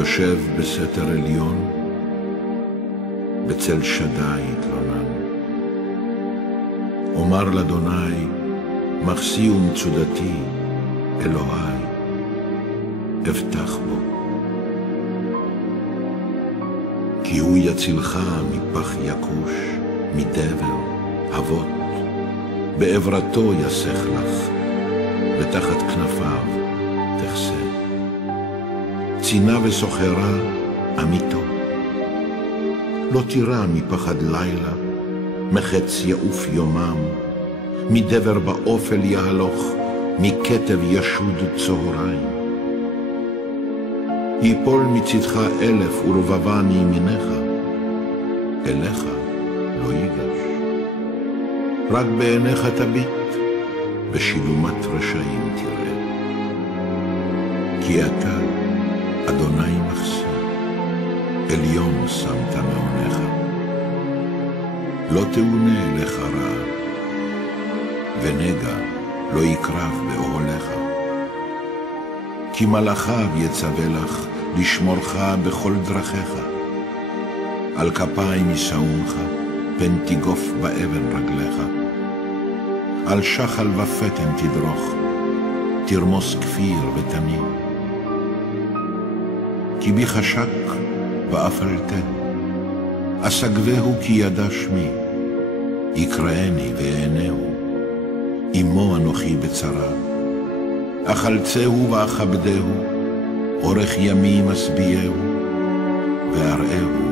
יושב בסתר עליון, בצל שדי התלונן. אומר לאדוני, מחסי ומצודתי, אלוהי, אבטח בו. כי הוא יצילך מפח יקוש, מדבר, אבות, בעברתו יסך לך, ותחת כנפיו תחסה. צינה וסוחרה עמיתו. לא תירא מפחד לילה, מחץ יעוף יומם, מדבר באופל יהלוך, מכתב ישוד צהריים. יפול מצדך 1000 ורבבה מימינך, אליך לא ייגש. רק בעיניך תביט, בשילומת רשעים תראה. כי אתה, אדוני מחסי, עליון שמת מעונך. לא תאונה אליך רעה, ונגע לא יקרב באוהלך. כי מלאכיו יצווה לך לשמורך בכל דרכיך. על כפיים ישאונך, פן תיגוף באבן רגליך. על שחל ופתן תדרוך, תרמוס כפיר ותמים. כי בי חשק ואפלתהו, אסגבהו כי ידע שמי. יקראני ואענהו, עמו אנוכי בצרה. אכלצהו ואכבדהו, אורך ימים אשביעהו, ואראהו